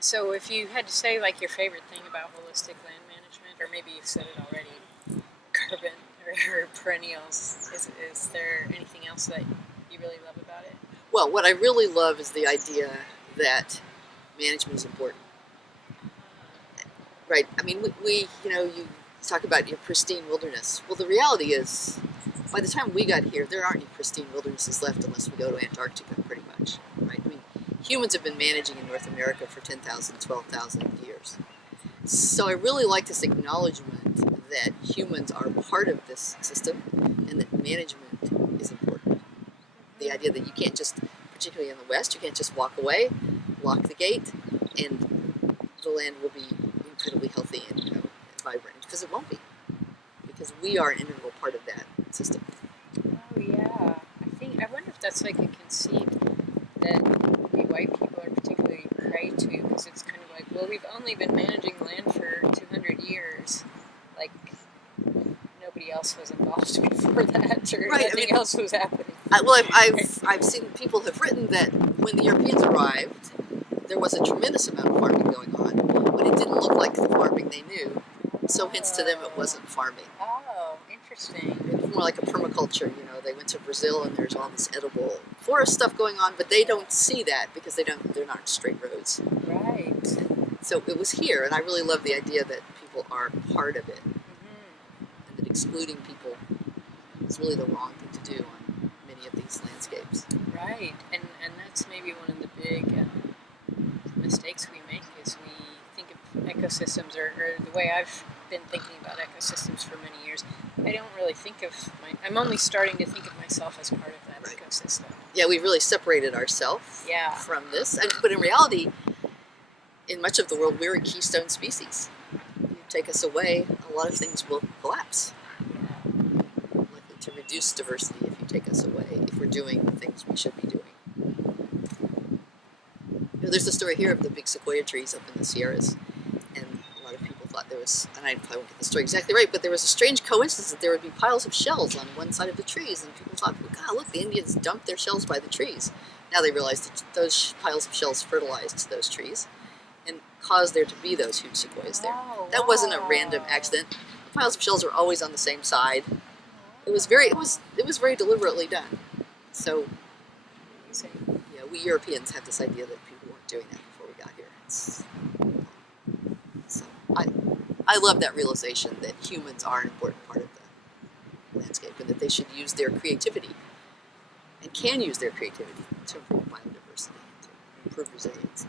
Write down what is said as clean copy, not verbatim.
So if you had to say like your favorite thing about holistic land management, or maybe you've said it already, carbon or perennials, is there anything else that you really love about it? Well, what I really love is the idea that management is important, right? I mean, you talk about your pristine wilderness. Well, the reality is, by the time we got here, there aren't any pristine wildernesses left unless we go to Antarctica, pretty much, right? I mean, humans have been managing in North America for 10,000, 12,000 years. So I really like this acknowledgement that humans are part of this system and that management is important. The idea that you can't just, particularly in the West, you can't just walk away, lock the gate, and the land will be incredibly healthy and vibrant, because it won't be, because we are an integral part of that system. Oh yeah, I wonder if that's like a conceit that we white people are particularly prey to, because it's kind of like, well, we've only been managing land for 200 years, like nobody else was involved before that, or Right. nothing else was happening. I've seen people have written that when the Europeans arrived, there was a tremendous amount of farming going on, but it didn't look like the farming they knew. So hence to them it wasn't farming. Oh, interesting. It's more like a permaculture. They went to Brazil and there's all this edible forest stuff going on, but they don't see that because they're not straight roads. Right. So it was here, and I really love the idea that people are part of it, and that excluding people is really the wrong thing to do on many of these landscapes. Right, and that's maybe one of the big mistakes we make, is we think of ecosystems, or the way I've been thinking about ecosystems for many years. I don't really think of I'm only starting to think of myself as part of that Right. ecosystem. Yeah, we've really separated ourselves from this, but in reality, in much of the world, we're a keystone species. You take us away, a lot of things will collapse. Likely to reduce diversity if you take us away, if we're doing the things we should be doing. There's a story here of the big sequoia trees up in the Sierras, and a lot of people thought there was, and I probably won't get the story exactly right, but there was a strange coincidence that there would be piles of shells on one side of the trees, and people thought, well, God, look, the Indians dumped their shells by the trees. Now they realized that those piles of shells fertilized those trees and caused there to be those huge sequoias there. Oh, that wasn't a random accident. The piles of shells are always on the same side. It was very deliberately done. So, yeah, we Europeans had this idea that people weren't doing that before we got here. So I love that realization that humans are an important part of the landscape, and that they should use their creativity, and can use their creativity, to improve biodiversity, to improve resilience.